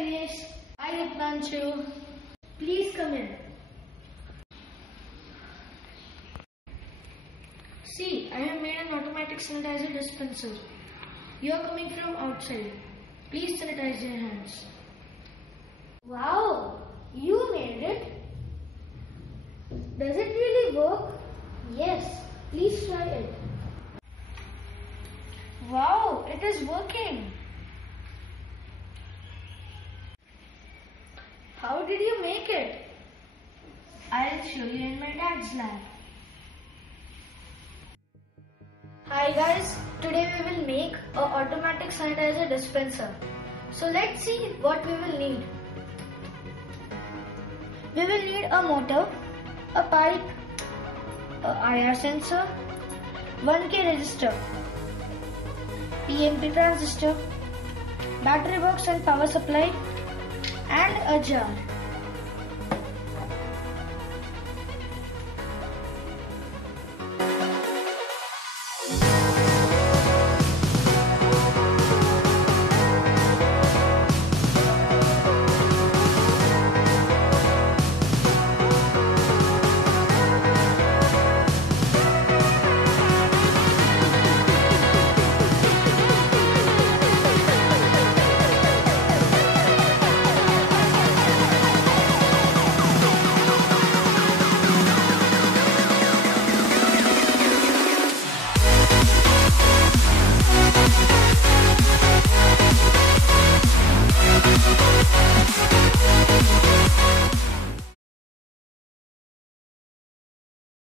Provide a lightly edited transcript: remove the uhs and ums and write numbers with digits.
Shailesh. Hi Hitmanshu. Please come in. See, I have made an automatic sanitizer dispenser. You are coming from outside. Please sanitize your hands. Wow, you made it. Does it really work? Yes, please try it. Wow, it is working. How did you make it? I'll show you in my dad's lab. Hi guys, today we will make an automatic sanitizer dispenser. So let's see what we will need. We will need a motor, a pipe, a IR sensor, 1K resistor, PNP transistor, battery box and power supply, and a jar.